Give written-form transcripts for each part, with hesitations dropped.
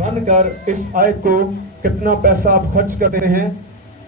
بن کر اس آیت کو کتنا پیسہ آپ خرچ کرتے ہیں.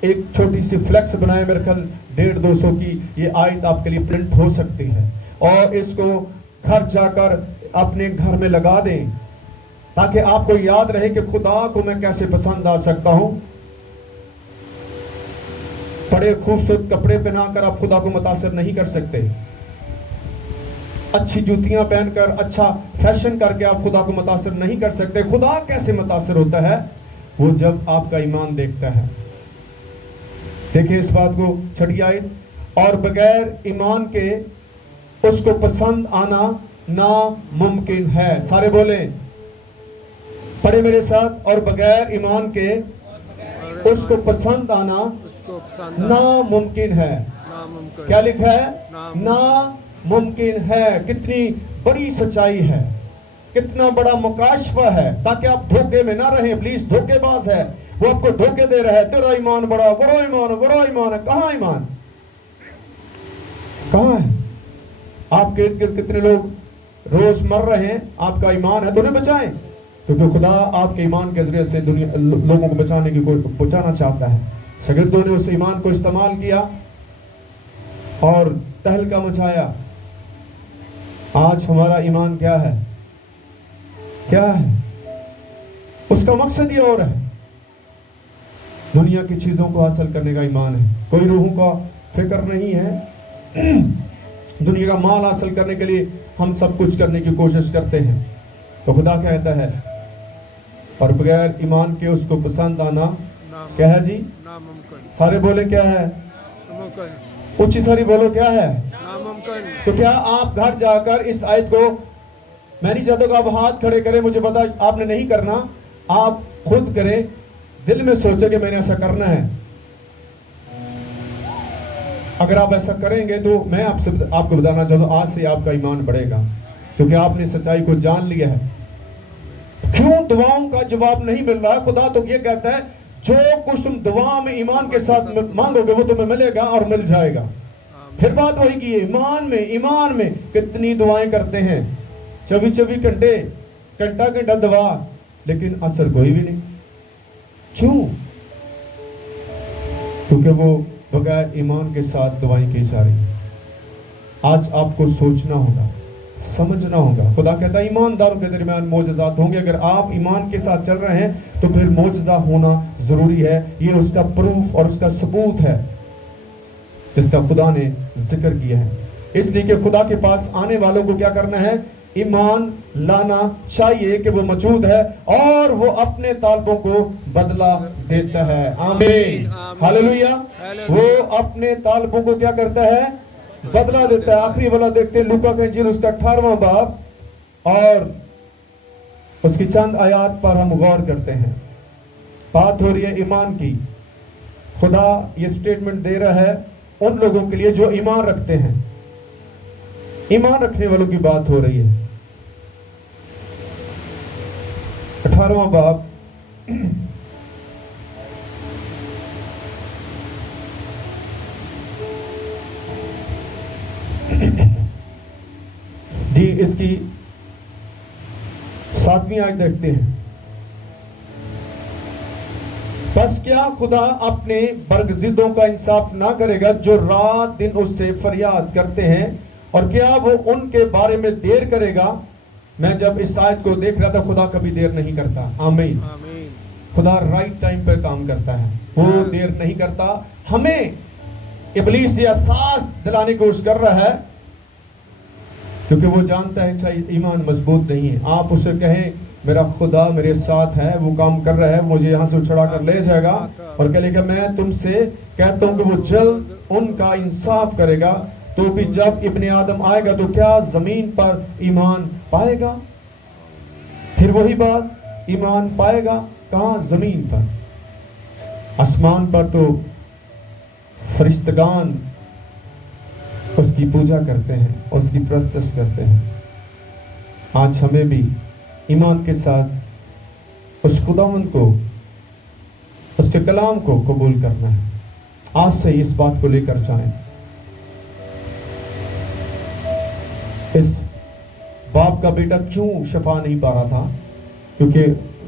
ایک چھوٹی سی فلیکس بنائے, میرے خیال 150-200 کی یہ آیت آپ کے لیے پرنٹ ہو سکتی ہے, اور اس کو گھر جا کر اپنے گھر میں لگا دیں تاکہ آپ کو یاد رہے کہ خدا کو میں کیسے پسند آ سکتا ہوں. بڑے خوبصورت کپڑے پہنا کر آپ خدا کو متاثر نہیں کر سکتے. اچھی جوتیاں پہن کر, اچھا فیشن کر کے آپ خدا کو متاثر نہیں کر سکتے. خدا کیسے متاثر ہوتا ہے؟ وہ جب آپ کا ایمان دیکھتا ہے. دیکھیں اس بات کو, چھٹی آیت, اور بغیر ایمان کے اس کو پسند آنا ناممکن ہے. سارے بولیں, پڑھے میرے ساتھ, اور بغیر ایمان کے اس کو پسند آنا ناممکن ہے. کیا لکھا ہے؟ ناممکن ہے. کتنی بڑی سچائی ہے, کتنا بڑا مکاشفہ ہے, تاکہ آپ دھوکے میں نہ رہیں. ابلیس دھوکے باز ہے, وہ آپ کو دھوکے دے رہا ہے. تیرا ایمان بڑا, بڑا ایمان, بڑا ایمان ہے. کہاں ایمان؟ کہاں ہے؟ آپ کے ارد گرد کتنے لوگ روز مر رہے ہیں. آپ کا ایمان ہے تو انہیں بچائیں, کیونکہ خدا آپ کے ایمان کے ذریعے سے لوگوں کو بچانے کی بچانا چاہتا ہے. شاگردوں نے اس ایمان کو استعمال کیا اور تہلکہ مچایا. آج ہمارا ایمان کیا ہے؟ کیا ہے؟ اس کا مقصد یہ اور ہے. دنیا کی چیزوں کو حاصل کرنے کا ایمان ہے. کوئی روحوں کا فکر نہیں ہے. دنیا کا مال حاصل کرنے کے لیے ہم سب کچھ کرنے کی کوشش کرتے ہیں. تو خدا کیا کہتا ہے؟ اور بغیر ایمان کے اس کو پسند آنا کیا ہے جی؟ سارے بولے کیا ہے؟ اونچی ساری بولو کیا ہے؟ تو کیا آپ گھر جا کر اس آیت کو, میں نہیں چاہتا کہ آپ ہاتھ کھڑے کریں, مجھے پتا آپ نے نہیں کرنا, آپ خود کریں, دل میں سوچے کہ میں نے ایسا کرنا ہے. اگر آپ ایسا کریں گے تو میں آپ کو بتانا چاہتا ہوں, آج سے آپ کا ایمان بڑھے گا, کیونکہ آپ نے سچائی کو جان لیا ہے. کیوں دعاؤں کا جواب نہیں مل رہا؟ خدا تو یہ کہتا ہے جو کچھ تم دعا میں ایمان کے ساتھ مانگو گے وہ تمہیں ملے گا اور مل جائے گا. پھر بات وہی کی ہے, ایمان میں کتنی دعائیں کرتے ہیں, 24 گھنٹے, گھنٹہ دعا, لیکن اثر کوئی بھی نہیں. کیوں؟ کیونکہ وہ بغیر ایمان کے ساتھ دعائیں کی جا رہی ہیں. آج آپ کو سوچنا ہوگا, سمجھنا ہوگا. خدا کہتا ہے ایمانداروں کے درمیان معجزات ہوں گے. اگر آپ ایمان کے ساتھ چل رہے ہیں تو پھر معجزہ ہونا ضروری ہے. یہ اس کا پروف اور اس کا ثبوت ہے جس کا خدا نے ذکر کیا ہے. اس لیے کہ خدا کے پاس آنے والوں کو کیا کرنا ہے؟ ایمان لانا چاہیے کہ وہ موجود ہے اور وہ اپنے طالبوں کو بدلہ دیتا ہے. آمین, ہاللویا. وہ اپنے طالبوں کو کیا کرتا ہے؟ بدلہ دیتا ہے. آخری والا دیکھتے ہیں, لوکا کا انجیل اس کا 18واں باب اور اس کی چند آیات پر ہم غور کرتے ہیں. بات ہو رہی ہے ایمان کی. خدا یہ سٹیٹمنٹ دے رہا ہے ان لوگوں کے لیے جو ایمان رکھتے ہیں. ایمان رکھنے والوں کی بات ہو رہی ہے. 18واں باب جی اس کی 7ویں آیت دیکھتے ہیں. بس کیا خدا اپنے برگزیدوں کا انصاف نہ کرے گا جو رات دن اس سے فریاد کرتے ہیں, اور کیا وہ ان کے بارے میں دیر کرے گا؟ میں جب اس آیت کو دیکھ رہا تھا, خدا کبھی دیر نہیں کرتا. آمین. خدا رائٹ ٹائم پہ کام کرتا ہے, وہ دیر نہیں کرتا. ہمیں ابلیس یہ احساس دلانے کی کوشش کر رہا ہے کیونکہ وہ جانتا ہے چاہے ایمان مضبوط نہیں ہے. آپ اسے کہیں میرا خدا میرے ساتھ ہے, وہ کام کر رہا ہے, مجھے یہاں سے اچھڑا کر لے جائے گا, اور کہے گا میں تم سے کہتا ہوں کہ وہ جلد ان کا انصاف کرے گا. تو بھی جب ابن آدم آئے گا تو کیا زمین پر ایمان پائے گا؟ پھر وہی بات, ایمان پائے گا کہاں؟ زمین پر. آسمان پر تو فرشتگان اس کی پوجا کرتے ہیں, اس کی پرستش کرتے ہیں. آج ہمیں بھی ایمان کے ساتھ اس خداوند کو, اس کے کلام کو قبول کرنا ہے. آج سے اس بات کو لے کر جائیں. اس باپ کا بیٹا کیوں شفا نہیں پا رہا تھا؟ کیونکہ